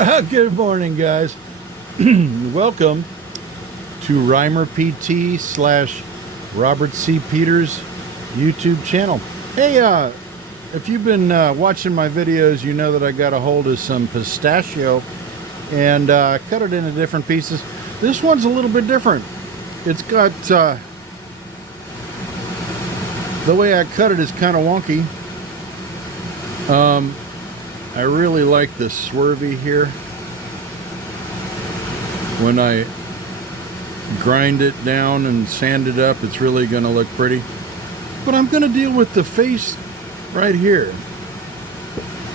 Good morning, guys. Welcome to Reimer PT / Robert C. Peters YouTube channel. Hey, if you've been watching my videos, you know that I got a hold of some pistachio and cut it into different pieces. This one's a little bit different. It's got the way I cut it is kind of wonky. I really like the swervy here. When I grind it down and sand it up, it's really going to look pretty. But I'm going to deal with the face right here.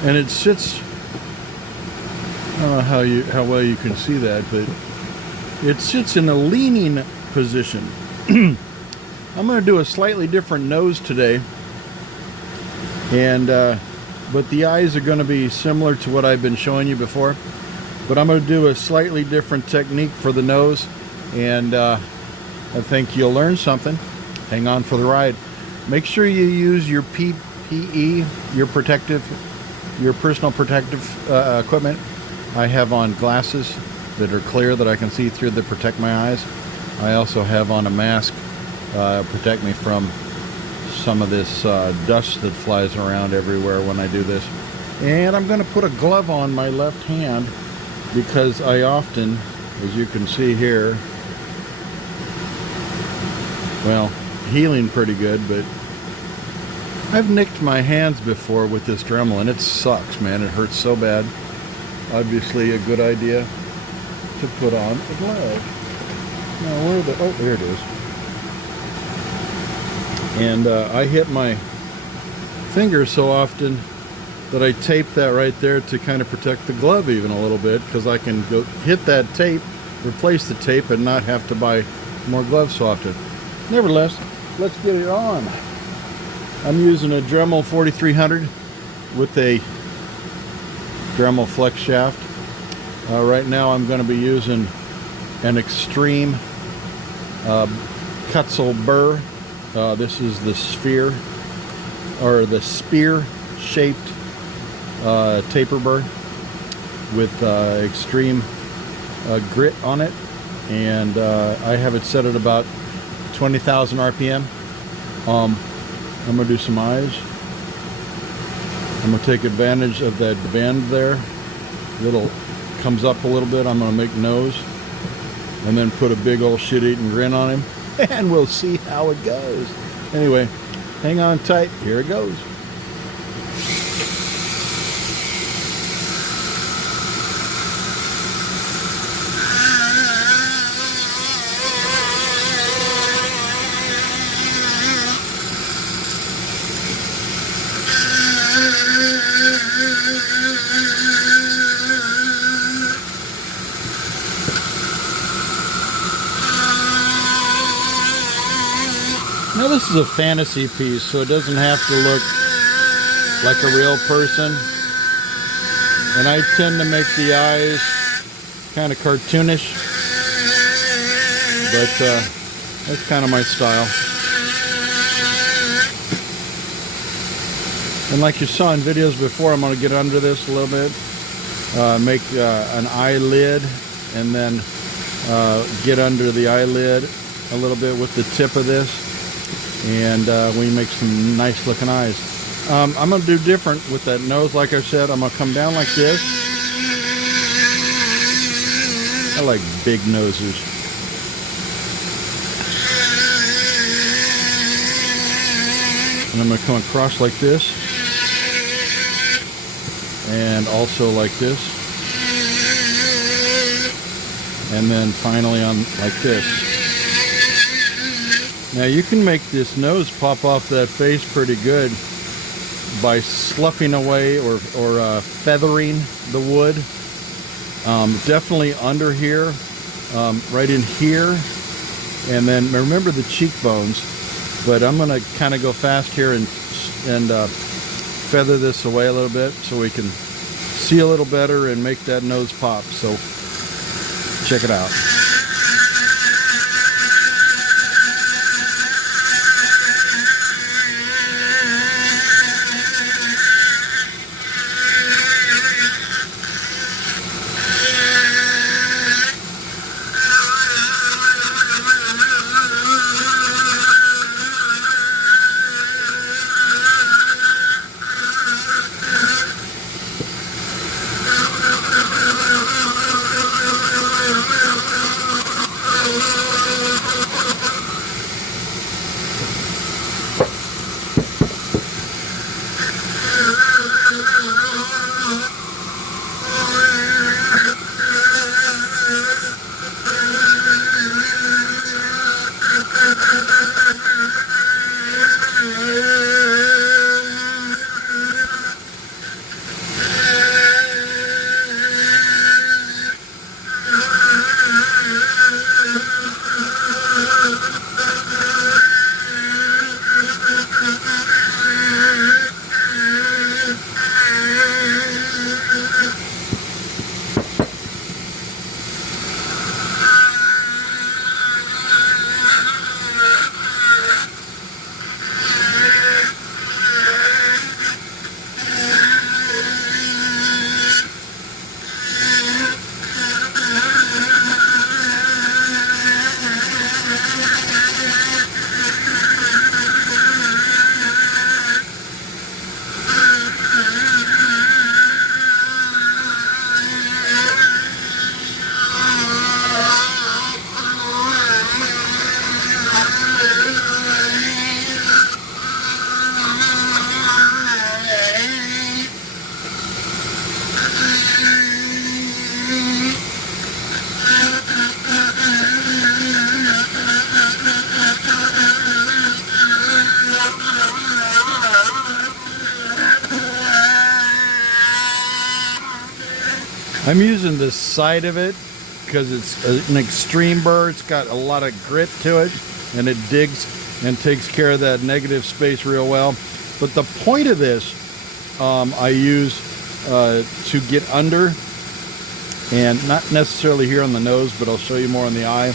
And it sits, I don't know how well you can see that, but it sits in a leaning position. I'm going to do a slightly different nose today. And but the eyes are going to be similar to what I've been showing you before. But I'm going to do a slightly different technique for the nose, and I think you'll learn something. Hang on for the ride. Make sure you use your PPE, your personal protective equipment. I have on glasses that are clear that I can see through that protect my eyes. I also have on a mask protect me from some of this dust that flies around everywhere when I do this. And I'm going to put a glove on my left hand because I often, as you can see here, well, healing pretty good, but I've nicked my hands before with this Dremel and it sucks, man. It hurts so bad. Obviously a good idea to put on a glove. Now oh, there it is. And I hit my finger so often that I tape that right there to kind of protect the glove even a little bit, because I can go hit that tape, replace the tape, and not have to buy more gloves so often. Nevertheless, let's get it on. I'm using a Dremel 4300 with a Dremel flex shaft. Right now I'm going to be using an extreme Kutzel burr. This is the sphere, or the spear-shaped taper burr with extreme grit on it, and I have it set at about 20,000 RPM. I'm going to do some eyes. I'm going to take advantage of that bend there. Little comes up a little bit. I'm going to make nose, and then put a big old shit-eating grin on him. And we'll see how it goes. Anyway, hang on tight. Here it goes. Now this is a fantasy piece, so it doesn't have to look like a real person. And I tend to make the eyes kind of cartoonish, but that's kind of my style. And like you saw in videos before, I'm going to get under this a little bit, make an eyelid, and then get under the eyelid a little bit with the tip of this. And we make some nice looking eyes. I'm going to do different with that nose. Like I said, I'm going to come down like this. I like big noses. And I'm going to come across like this. And also like this. And then finally on like this. Now you can make this nose pop off that face pretty good by sloughing away or feathering the wood. Definitely under here, right in here, and then remember the cheekbones. But I'm going to kind of go fast here and feather this away a little bit so we can see a little better and make that nose pop. So check it out. I'm using the side of it because it's an extreme burr. It's got a lot of grit to it, and it digs and takes care of that negative space real well. But the point of this, I use to get under, and not necessarily here on the nose, but I'll show you more on the eye.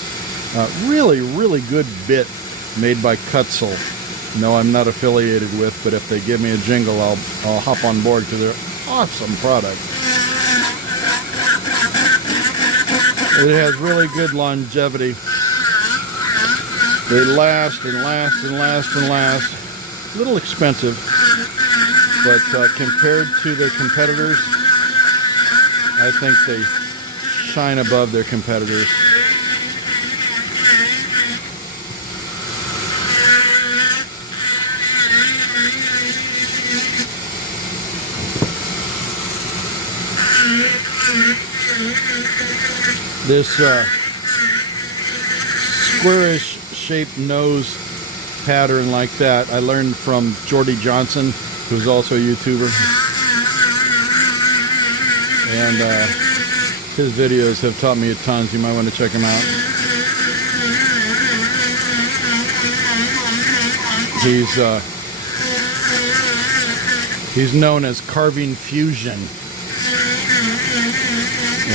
Really, really good bit made by Cutzel. No, I'm not affiliated with, but if they give me a jingle, I'll hop on board because they're awesome product. It has really good longevity. They last and last and last and last. A little expensive, but compared to their competitors, I think they shine above their competitors. This squarish shaped nose pattern like that I learned from Jordy Johnson, who's also a YouTuber, and his videos have taught me a ton, so you might want to check him out. He's known as Carving Fusion,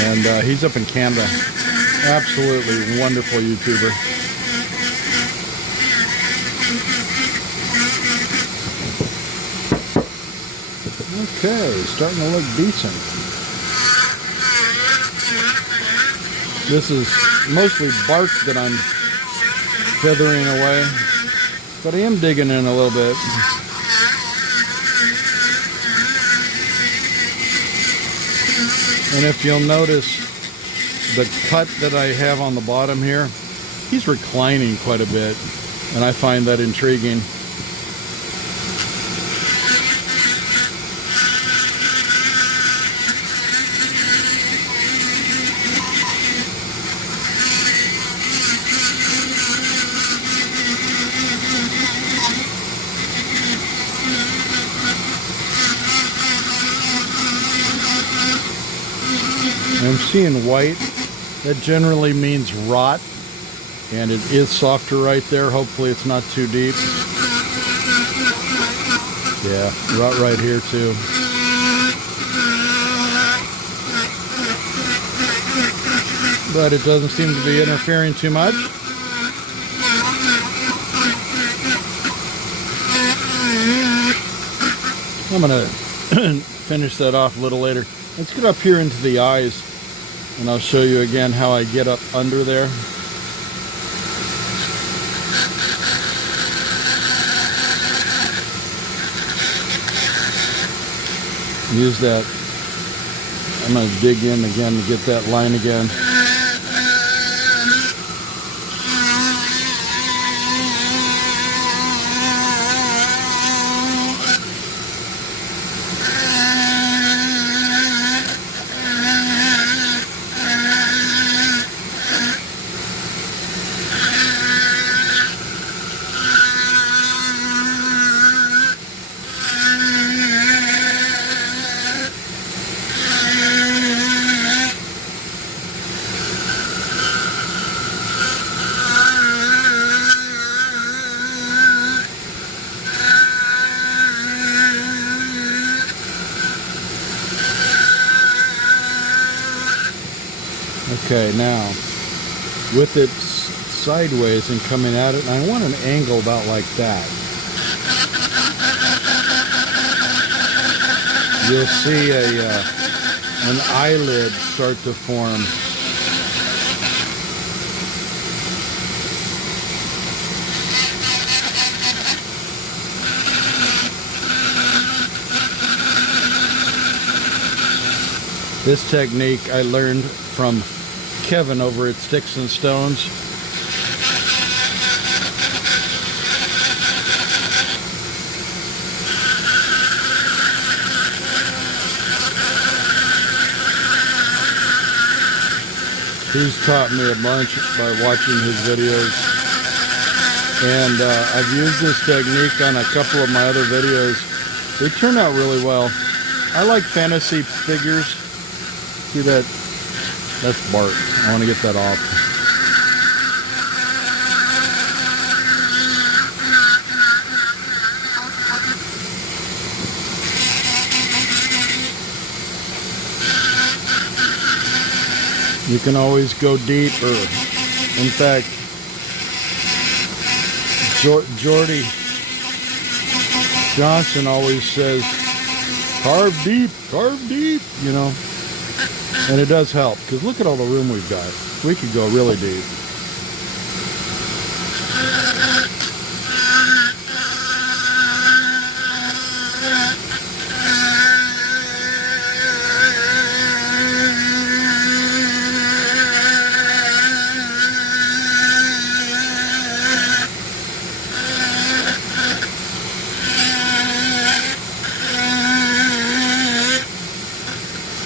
and he's up in Canada. Absolutely wonderful YouTuber. Okay, starting to look decent. This is mostly bark that I'm feathering away, but I am digging in a little bit. And if you'll notice the cut that I have on the bottom here, he's reclining quite a bit, and I find that intriguing. I'm seeing white. That generally means rot, and it is softer right there. Hopefully it's not too deep. Yeah, rot right here too. But it doesn't seem to be interfering too much. I'm gonna finish that off a little later. Let's get up here into the eyes, and I'll show you again how I get up under there. Use that. I'm going to dig in again to get that line again. Okay, now with it sideways and coming at it, and I want an angle about like that. You'll see an eyelid start to form. This technique I learned from Kevin over at Sticks and Stones. He's taught me a bunch by watching his videos, and I've used this technique on a couple of my other videos. They turn out really well. I like fantasy figures, See that? That's bark. I want to get that off. You can always go deeper. In fact, Jordy Johnson always says, carve deep, you know. And it does help, because look at all the room we've got. We could go really deep.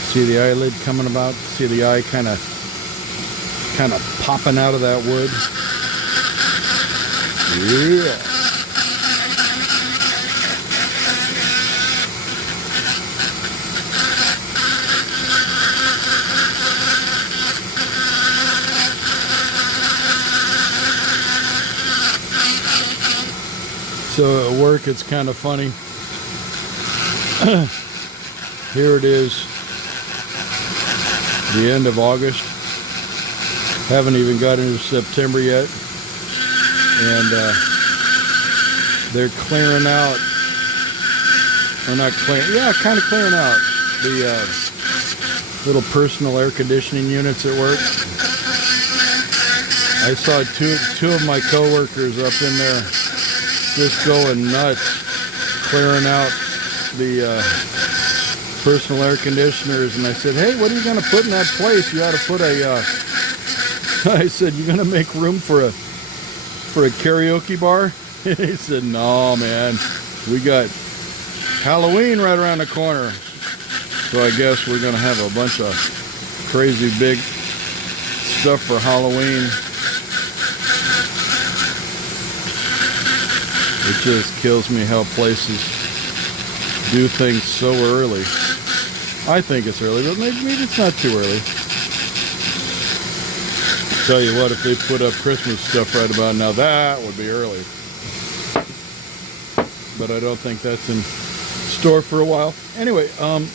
See the eyelid coming about? See the eye kind of popping out of that wood? Yeah. So at work it's kind of funny. Here it is. The end of August. Haven't even got into September yet. And they're clearing out, or not clearing, yeah, kind of clearing out the little personal air conditioning units at work. I saw two of my coworkers up in there just going nuts, clearing out the personal air conditioners, and I said, hey, what are you going to put in that place? You ought to put a I said, you going to make room for a karaoke bar? He said, no, man, we got Halloween right around the corner, so I guess we're going to have a bunch of crazy big stuff for Halloween. It just kills me how places do things so early. I think it's early, but maybe it's not too early. Tell you what, if they put up Christmas stuff right about now, that would be early. But I don't think that's in store for a while. Anyway, I'm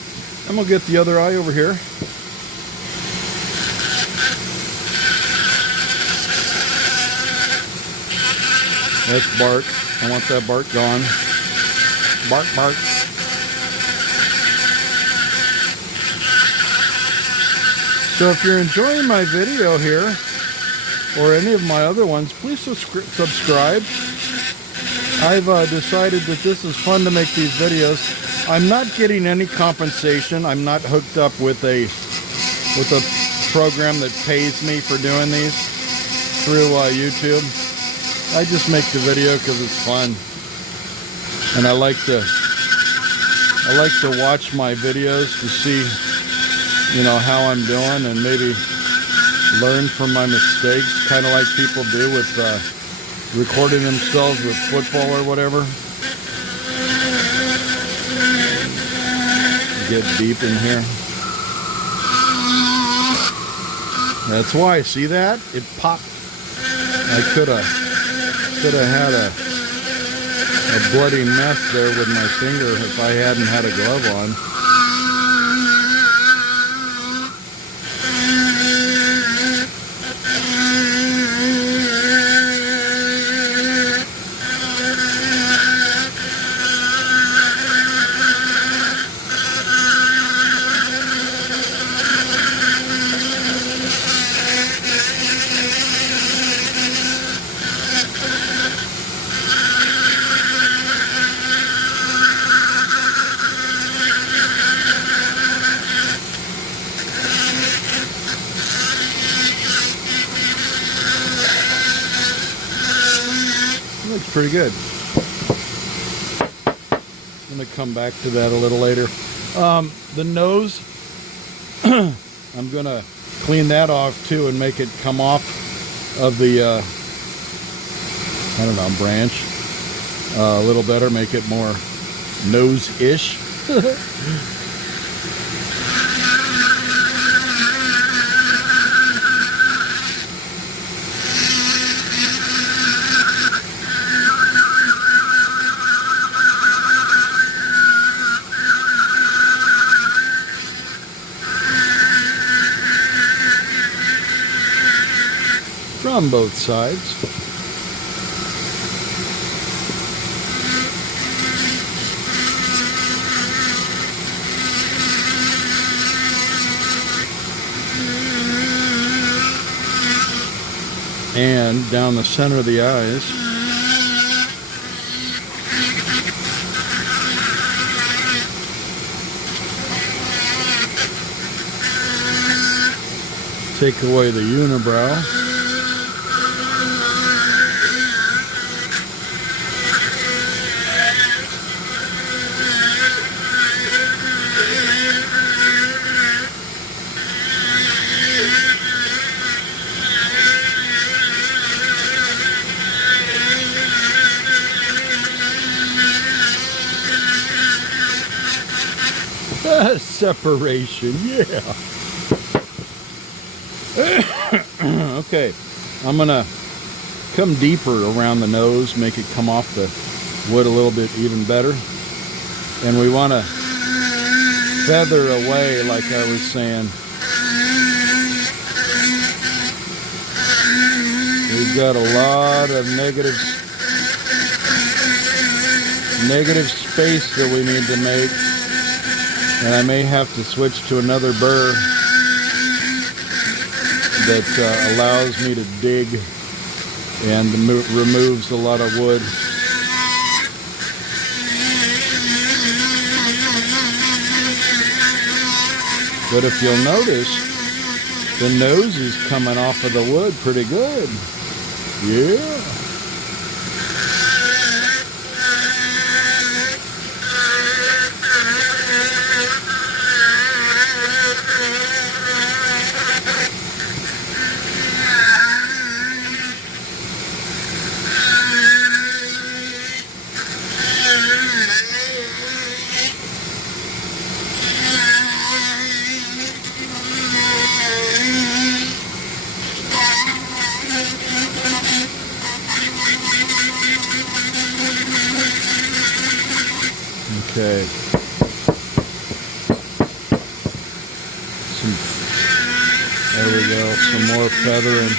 gonna get the other eye over here. That's bark. I want that bark gone. Bark, bark. So if you're enjoying my video here, or any of my other ones, please subscribe. I've decided that this is fun to make these videos. I'm not getting any compensation. I'm not hooked up with a program that pays me for doing these through YouTube. I just make the video because it's fun, and I like to watch my videos to see, you know, how I'm doing, and maybe learn from my mistakes, kind of like people do with recording themselves with football or whatever. Get deep in here. That's why, see that? It popped. I could have had a bloody mess there with my finger if I hadn't had a glove on. Looks pretty good. I'm going to come back to that a little later. The nose, I'm going to clean that off too and make it come off of the, I don't know, branch a little better, make it more nose-ish. on both sides. And down the center of the eyes. Take away the unibrow. Separation, yeah. Okay, I'm gonna come deeper around the nose, make it come off the wood a little bit even better. And we want to feather away, like I was saying. We've got a lot of negative space that we need to make. And I may have to switch to another burr that allows me to dig and removes a lot of wood. But if you'll notice, the nose is coming off of the wood pretty good. Yeah. Okay. There we go. Some more feathering.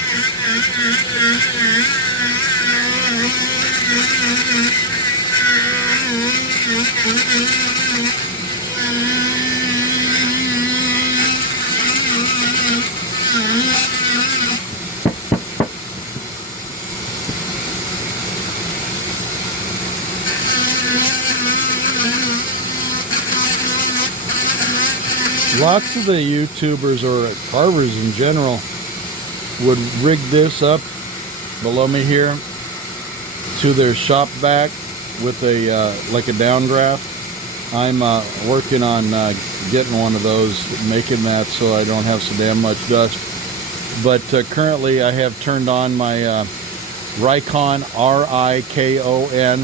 Lots of the YouTubers or carvers in general would rig this up below me here to their shop vac with a like a downdraft. I'm working on getting one of those, making that so I don't have so damn much dust. But currently I have turned on my Rikon, R-I-K-O-N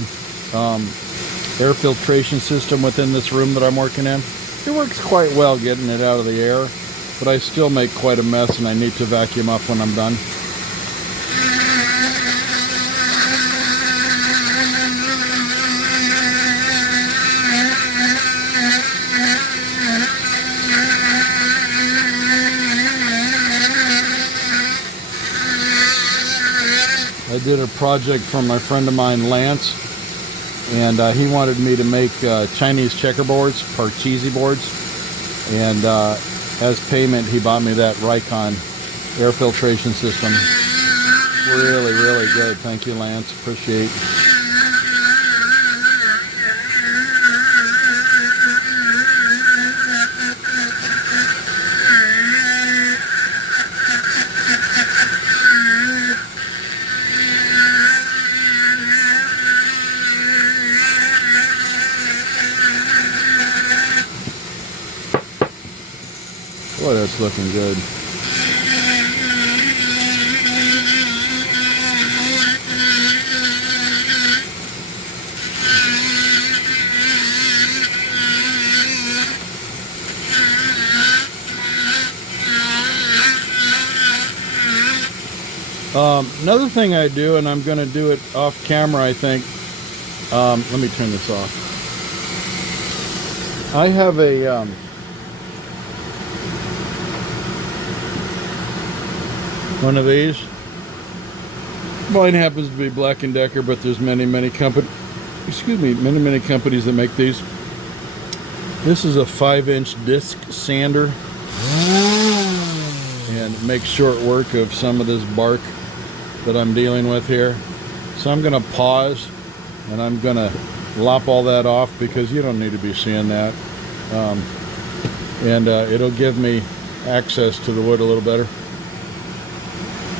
air filtration system within this room that I'm working in. It works quite well getting it out of the air, but I still make quite a mess and I need to vacuum up when I'm done. I did a project for my friend of mine, Lance, and he wanted me to make Chinese checkerboards, parcheesi boards, and as payment he bought me that Rikon air filtration system. Really, really good. Thank you, Lance. Appreciate it. Boy, that's looking good. Another thing I do, and I'm going to do it off camera, I think. Let me turn this off. I have a one of these, Mine happens to be Black & Decker, but there's many companies that make these. This is a 5-inch disc sander and makes short work of some of this bark that I'm dealing with here. So I'm going to pause and I'm going to lop all that off because you don't need to be seeing that. It'll give me access to the wood a little better.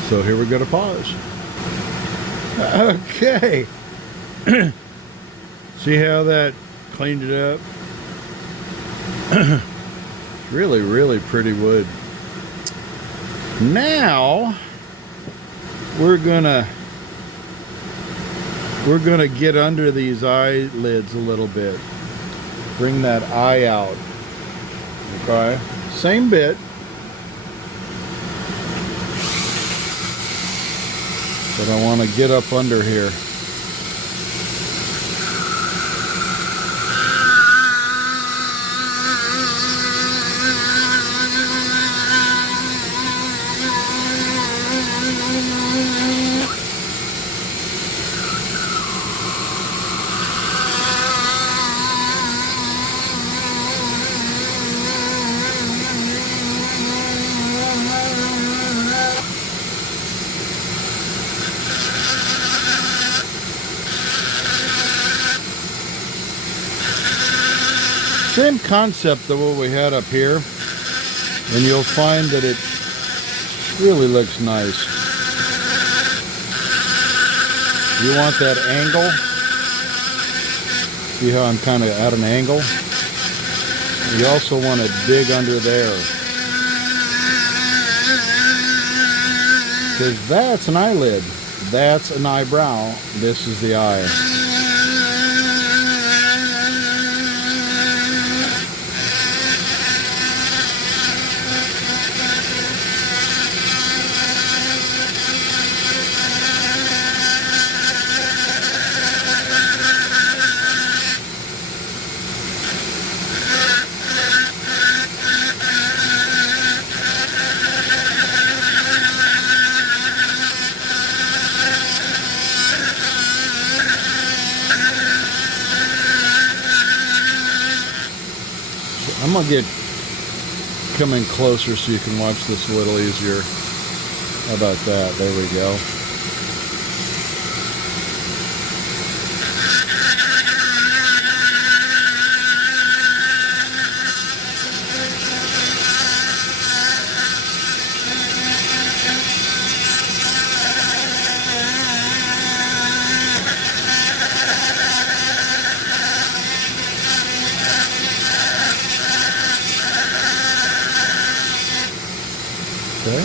So here we go to pause. Okay. See how that cleaned it up? Really pretty wood. Now we're gonna get under these eyelids a little bit. Bring that eye out. Okay. Same bit. But I want to get up under here. Same concept of what we had up here, and you'll find that it really looks nice. You want that angle. See how I'm kind of at an angle? You also want to dig under there, because that's an eyelid, that's an eyebrow, this is the eye. I'm going to get coming closer so you can watch this a little easier. How about that? There we go. Okay,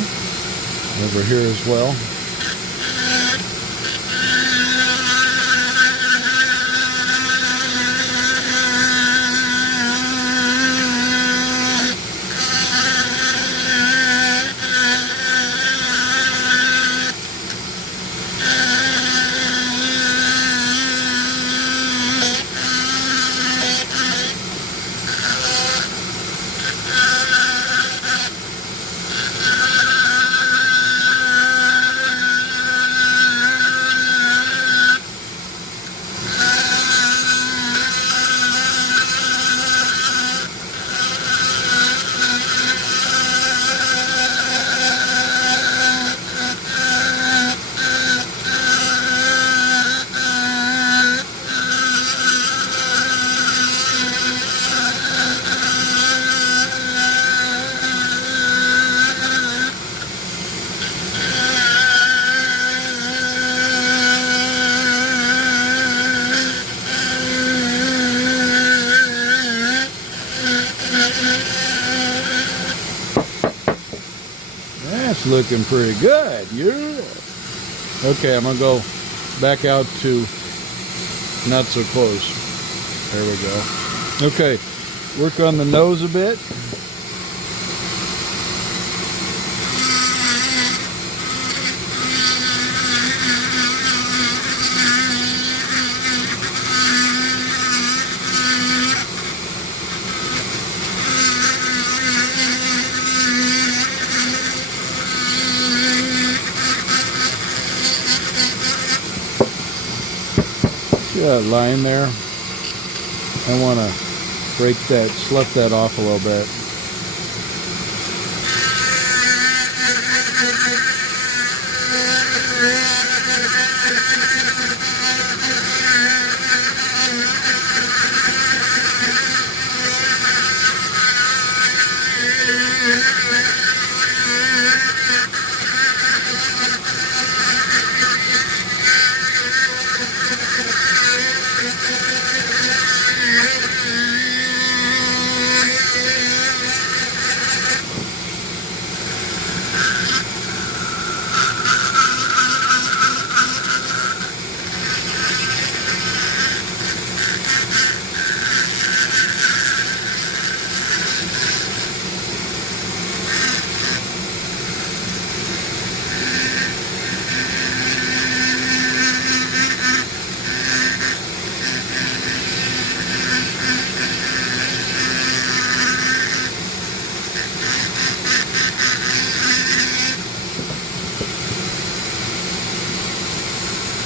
over here as well. That's looking pretty good. Yeah. Okay, I'm going to go back out to not so close. There we go. Okay, work on the nose a bit. that line there. I want to break that, slough that off a little bit.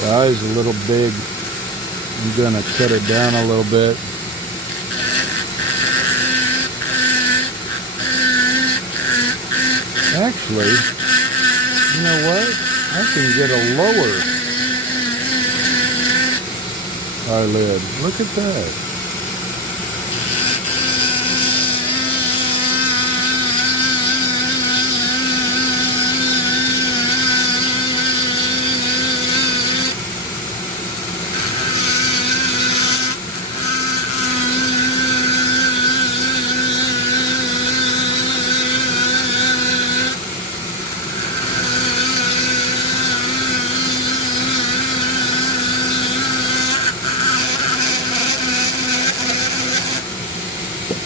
The eye's a little big. I'm going to cut it down a little bit. Actually, you know what? I can get a lower eyelid. Look at that.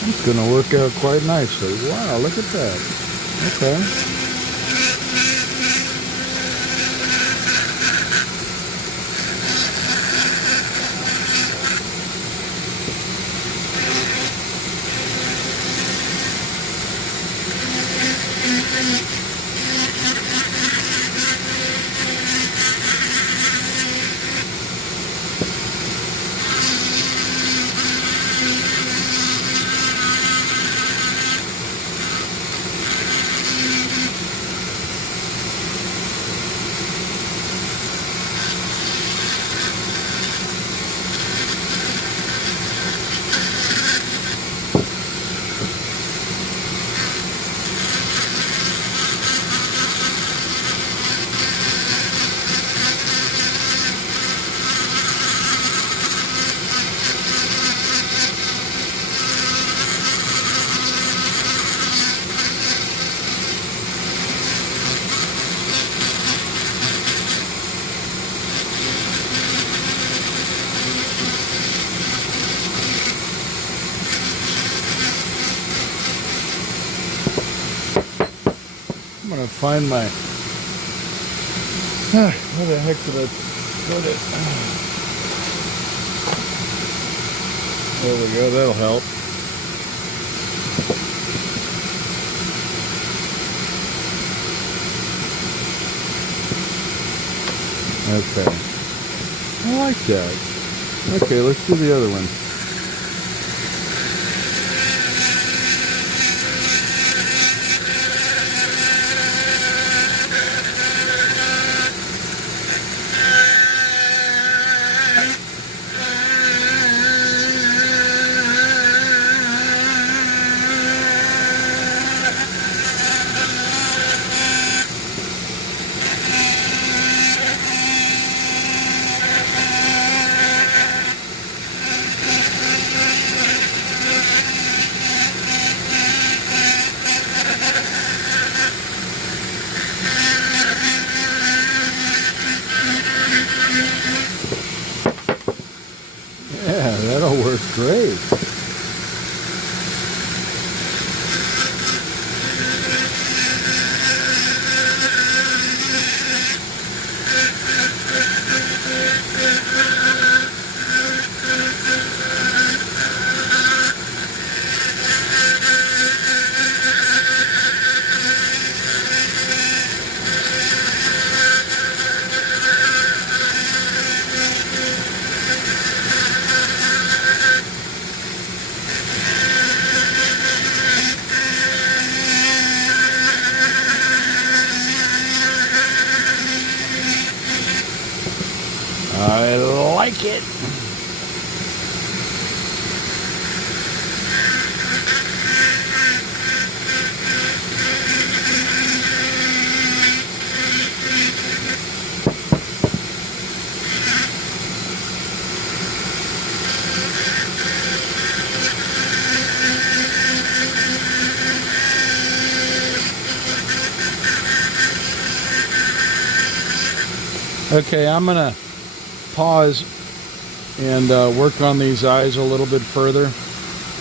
It's going to work out quite nicely. Wow, look at that. Okay. I'm going to find my... where the heck did I put it? There we go, that'll help. Okay. I like that. Okay, let's do the other one. Yeah, that'll work great. like it. Okay, I'm gonna pause and work on these eyes a little bit further,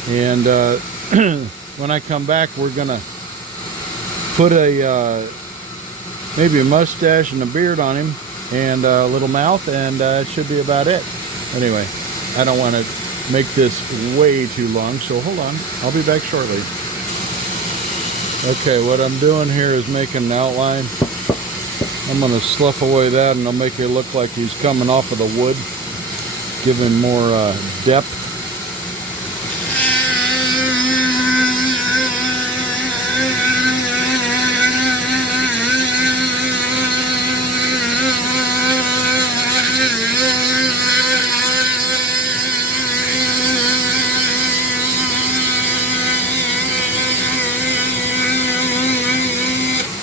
and when I come back we're gonna put a maybe a mustache and a beard on him and a little mouth, and it should be about it. Anyway, I don't want to make this way too long, so hold on, I'll be back shortly. Okay, what I'm doing here is making an outline. I'm going to slough away that, and I'll make it look like he's coming off of the wood, give him more depth.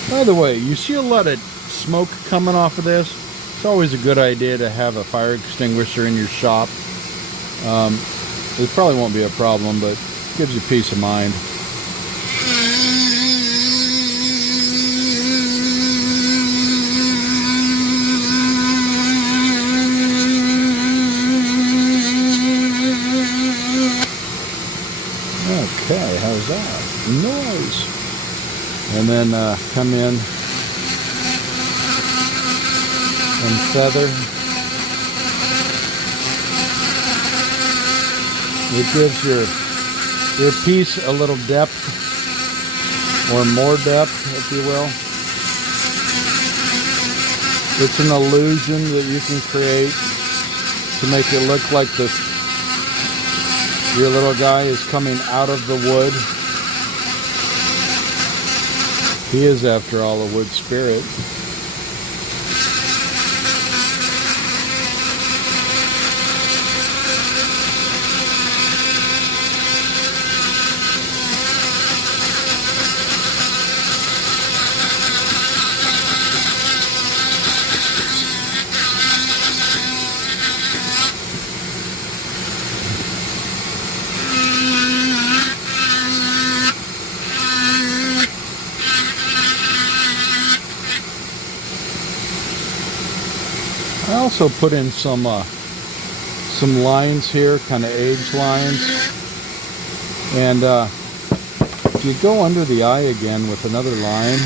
By the way, you see a lot of smoke coming off of this. It's always a good idea to have a fire extinguisher in your shop. It probably won't be a problem, but it gives you peace of mind. Okay, how's that? Nice. And then come in and feather. It gives your piece a little depth, or more depth, if you will. It's an illusion that you can create to make it look like your little guy is coming out of the wood. He is, after all, a wood spirit. I also put in some lines here, kind of edge lines, and if you go under the eye again with another line,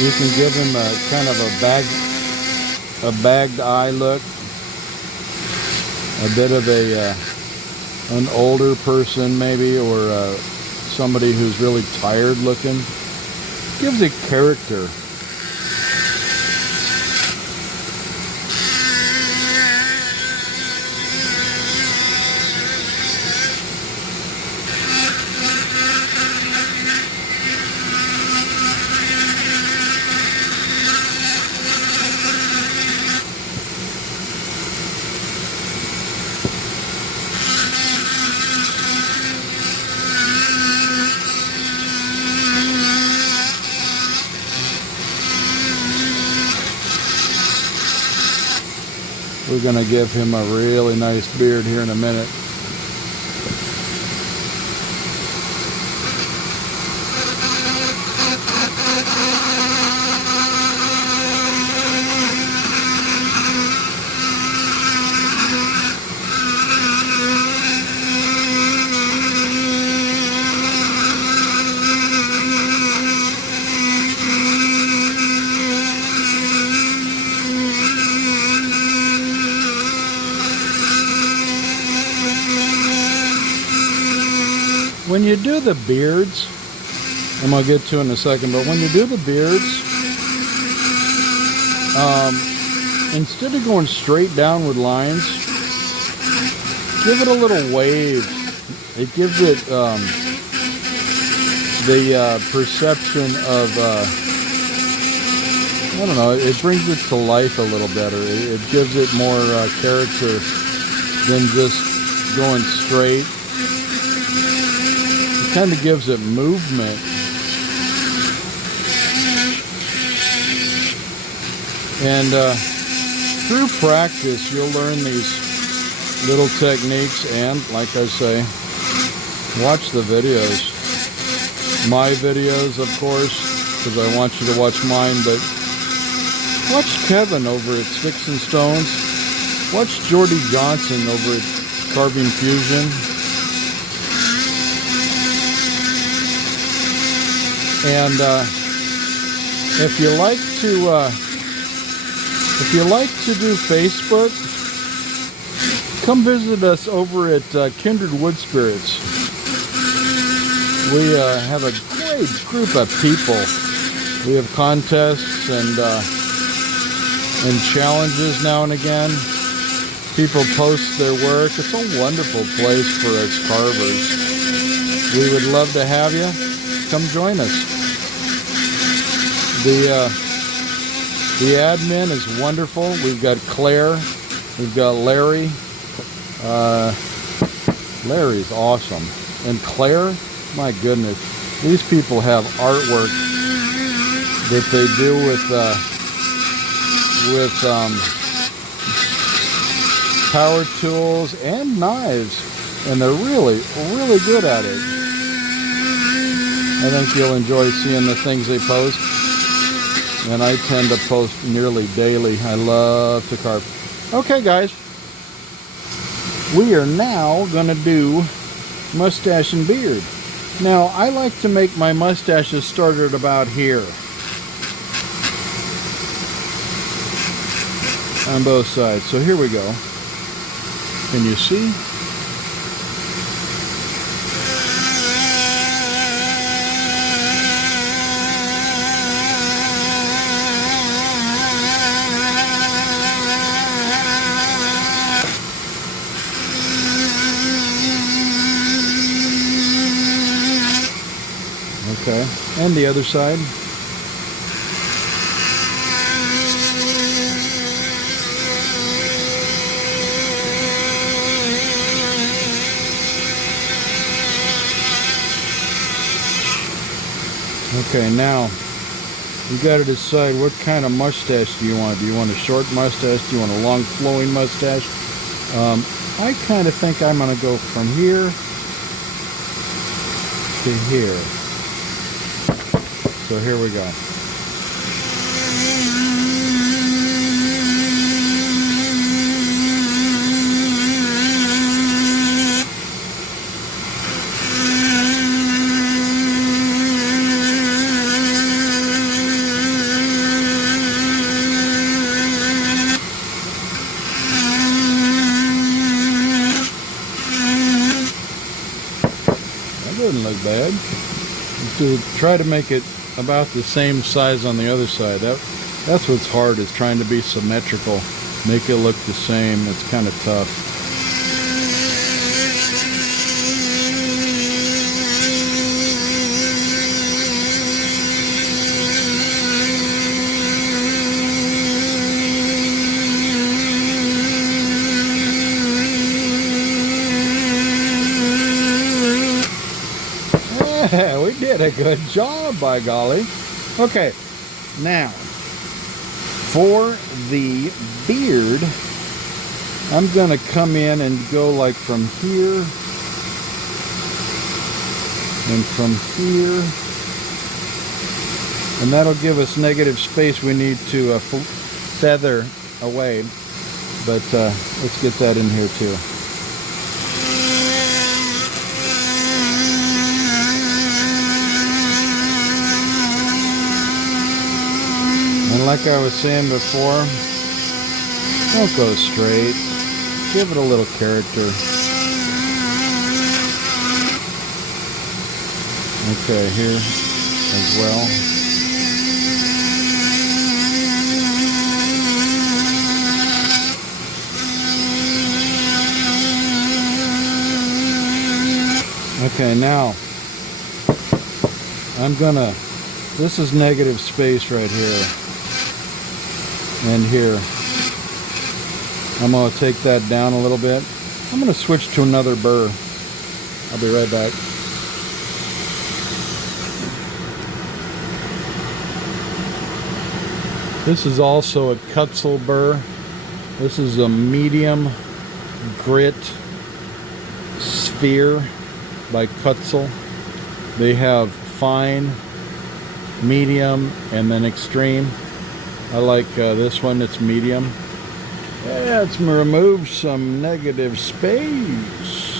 you can give him a kind of a bagged eye look, a bit of an older person maybe, or somebody who's really tired looking. Gives it character. We're going to give him a really nice beard here in a minute. When you do the beards, I'm going to get to it in a second, but when you do the beards, instead of going straight down with lines, give it a little wave. It gives it the perception of I don't know, it brings it to life a little better. It gives it more character than just going straight. It kind of gives it movement. And through practice, you'll learn these little techniques, and like I say, watch the videos. My videos, of course, because I want you to watch mine, but watch Kevin over at Sticks and Stones. Watch Jordy Johnson over at Carving Fusion. And if you like to do Facebook, come visit us over at Kindred Wood Spirits. We have a great group of people. We have contests and challenges now and again. People post their work. It's a wonderful place for us carvers. We would love to have you. Come join us. The admin is wonderful. We've got Claire. We've got Larry. Larry's awesome. And Claire, my goodness, these people have artwork that they do with power tools and knives, and they're really, really good at it. I think you'll enjoy seeing the things they post, and I tend to post nearly daily. I love to carve. Okay, guys, we are now going to do mustache and beard. Now, I like to make my mustaches start at about here on both sides. So here we go. Can you see? Okay, and the other side. Okay, now you got to decide what kind of mustache do you want. Do you want a short mustache? Do you want a long flowing mustache? I kind of think I'm going to go from here to here. So here we go. That doesn't look bad. To try to make it about the same size on the other side. That's what's hard, is trying to be symmetrical, make it look the same. It's kind of tough. Yeah, we did a good job, by golly. Okay, now for the beard, I'm going to come in and go like from here and from here, and that'll give us negative space we need to feather away, but let's get that in here too. And like I was saying before, don't go straight. Give it a little character. Okay, here as well. Okay, now I'm gonna, this is negative space right here. And here, I'm going to take that down a little bit. I'm going to switch to another burr. I'll be right back. This is also a Kutzel burr. This is a medium grit sphere by Kutzel. They have fine, medium, and then extreme. I like this one, it's medium. Yeah, let's remove some negative space.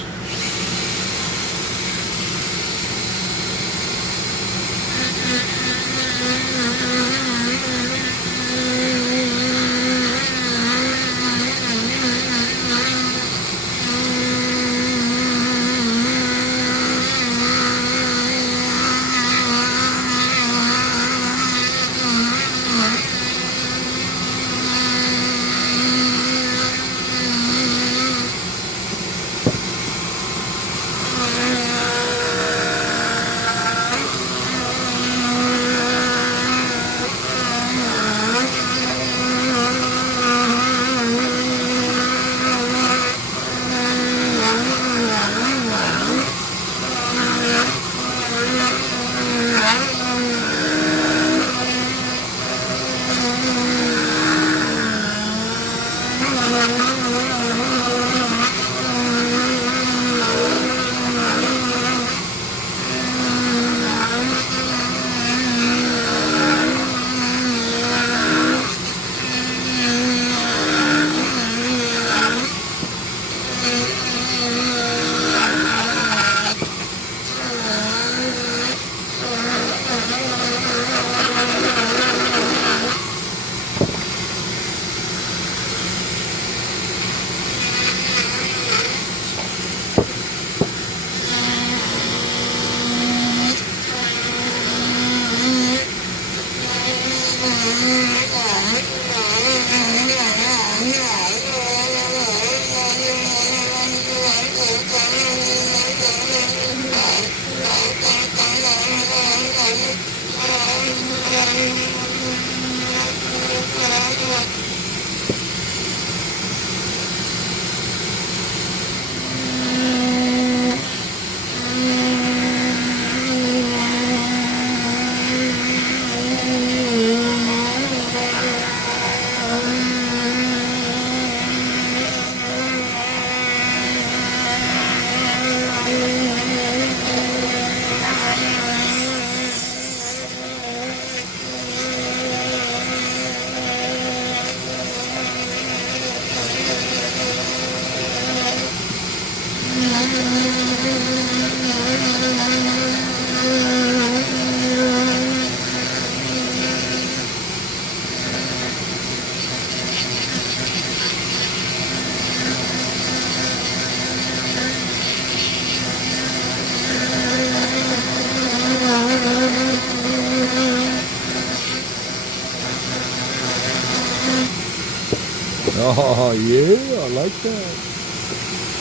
Oh yeah, I like that.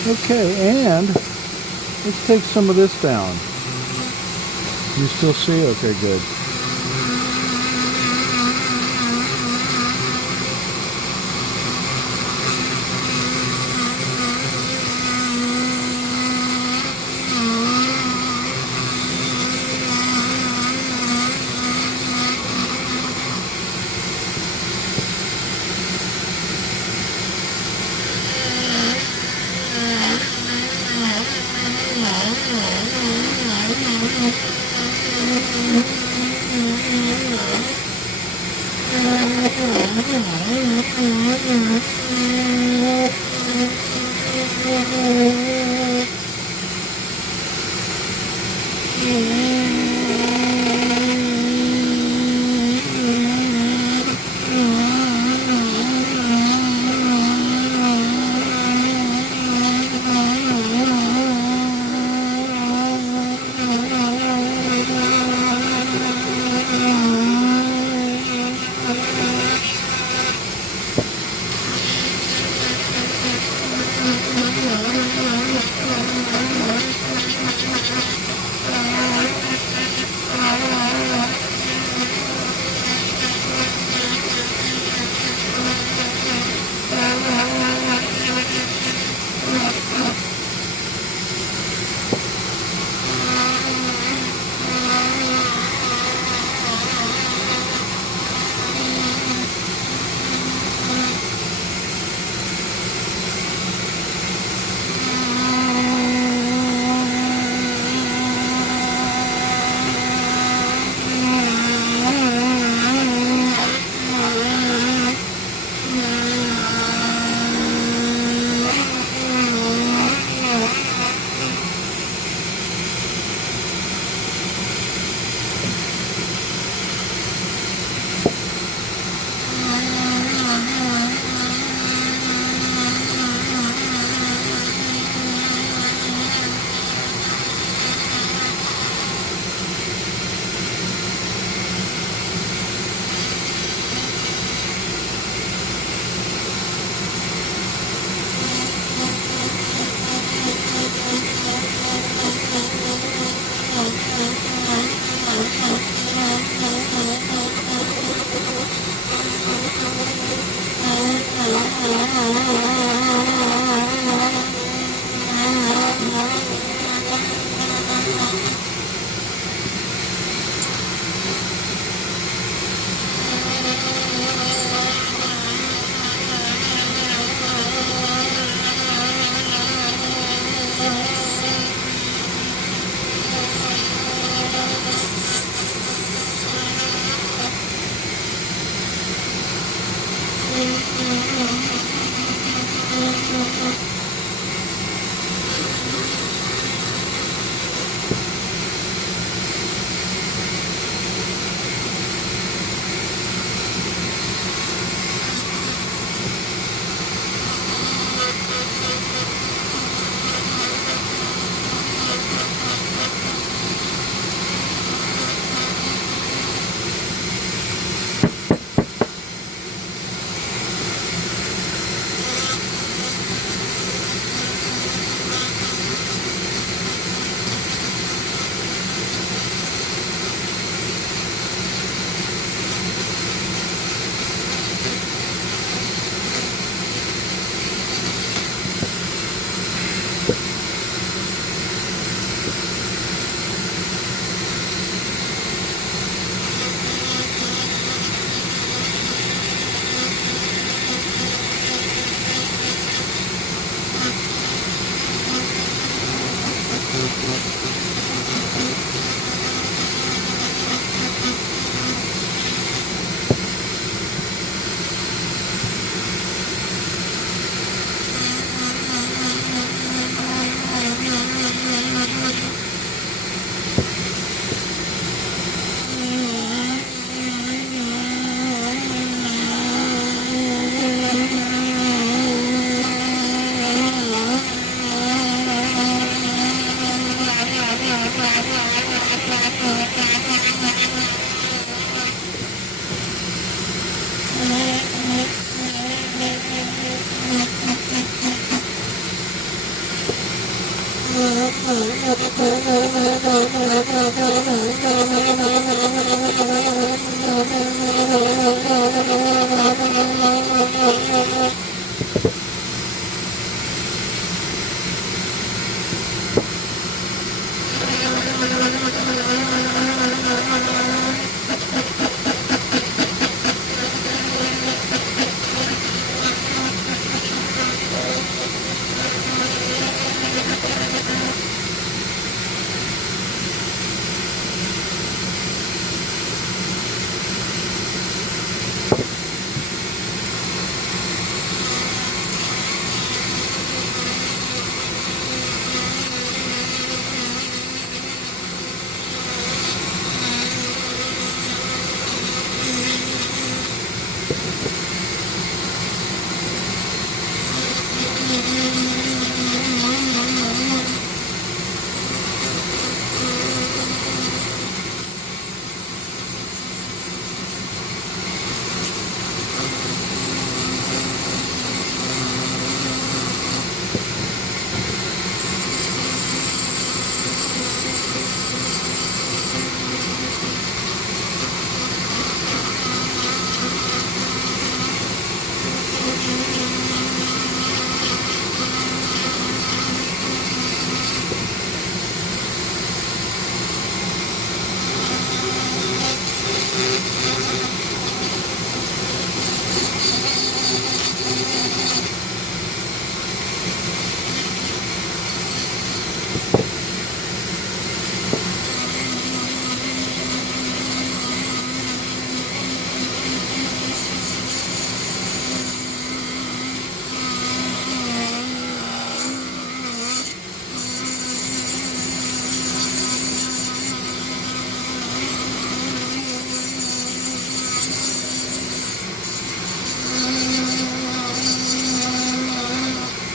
Okay, and let's take some of this down. You still see? Okay, good.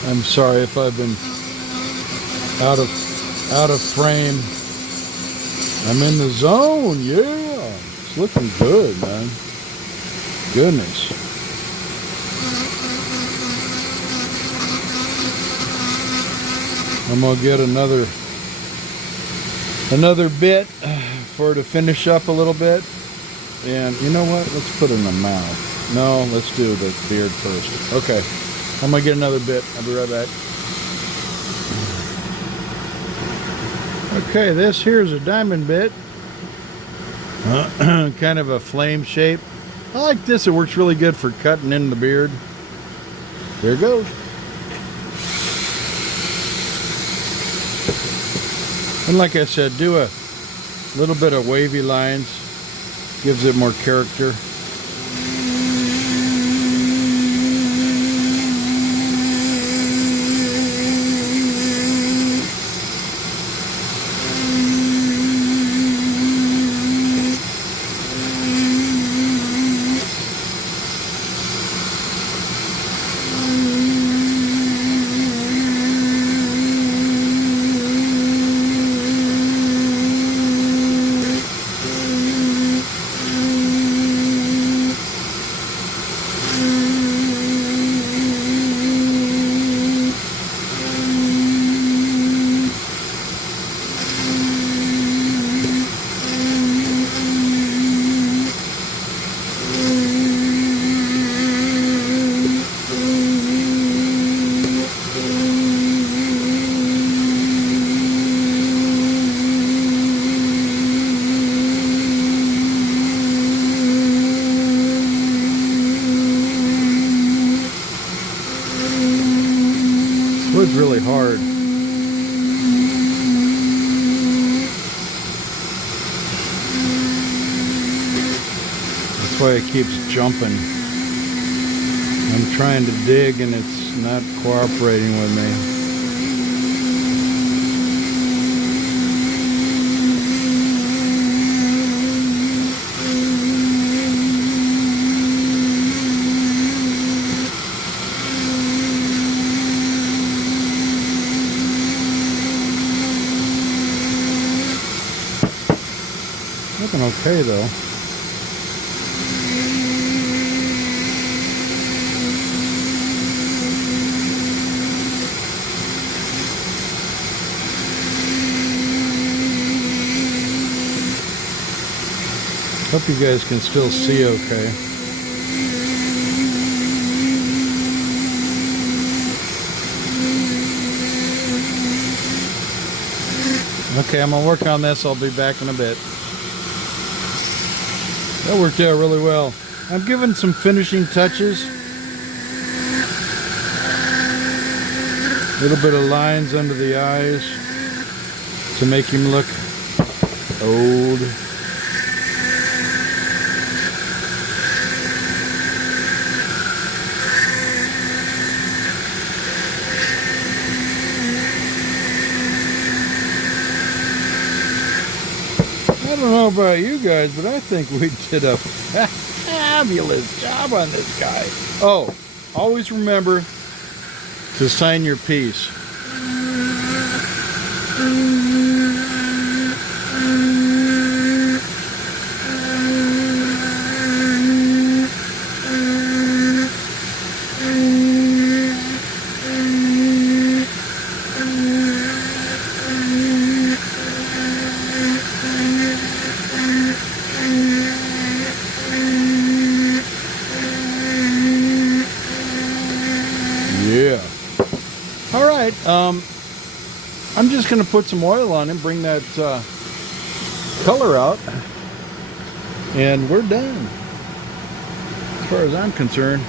I'm sorry if I've been out of frame. I'm in the zone, yeah. It's looking good, man. Goodness. I'm gonna get another bit for to finish up a little bit. And you know what? Let's put it in the mouth. No, let's do the beard first. Okay. I'm gonna get another bit. I'll be right back. Okay, this here is a diamond bit. Kind of a flame shape. I like this. It works really good for cutting in the beard. There it goes. And like I said, do a little bit of wavy lines. Gives it more character. Wood's really hard. That's why it keeps jumping. I'm trying to dig and it's not cooperating with me. Looking okay though. Hope you guys can still see okay. Okay, I'm gonna work on this. I'll be back in a bit. That worked out really well. I'm giving some finishing touches. A little bit of lines under the eyes to make him look old. I don't know about you guys, but I think we did a fabulous job on this guy. Oh, always remember to sign your piece. Yeah. All right. I'm just going to put some oil on him, bring that color out, and we're done. As far as I'm concerned.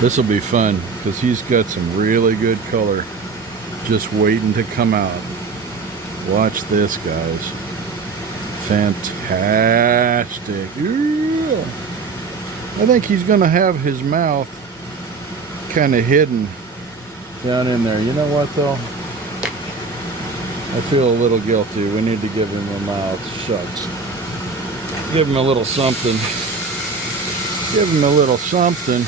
This will be fun because he's got some really good color just waiting to come out. Watch this, guys. Fantastic. Yeah. I think he's going to have his mouth kind of hidden down in there. You know what, though? I feel a little guilty. We need to give him a mouth. Shucks. Give him a little something. Give him a little something.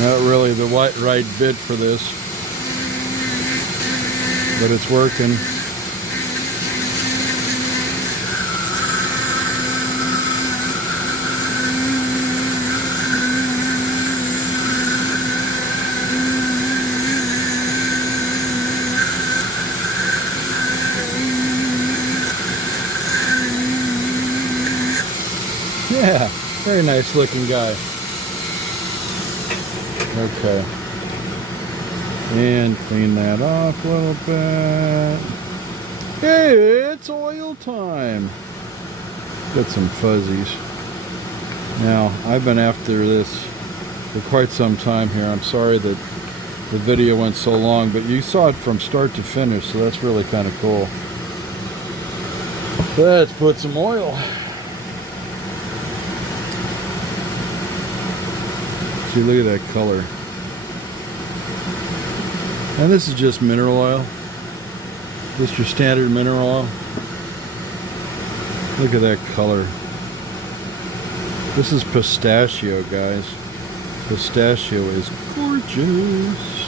Not really the right bit for this, but it's working. Yeah, very nice looking guy. Okay. And clean that off a little bit. It's oil time. Got some fuzzies. Now, I've been after this for quite some time here. I'm sorry that the video went so long, but you saw it from start to finish, so that's really kind of cool. Let's put some oil. See, look at that color. And this is just mineral oil. Just your standard mineral oil. Look at that color. This is Pistashio, guys. Pistashio is gorgeous.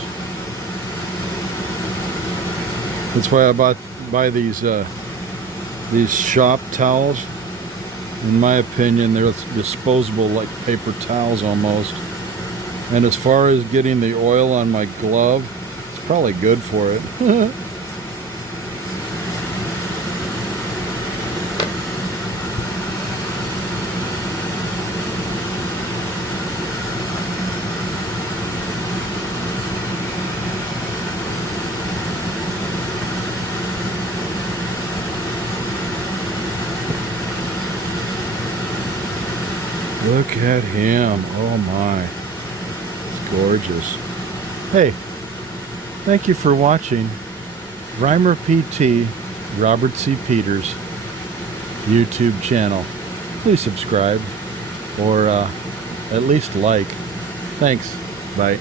That's why I buy these shop towels. In my opinion, they're disposable, like paper towels almost. And as far as getting the oil on my glove, it's probably good for it. Look at him. Oh my. It's gorgeous. Hey, thank you for watching Reimer PT Robert C. Peters YouTube channel. Please subscribe or at least like. Thanks. Bye.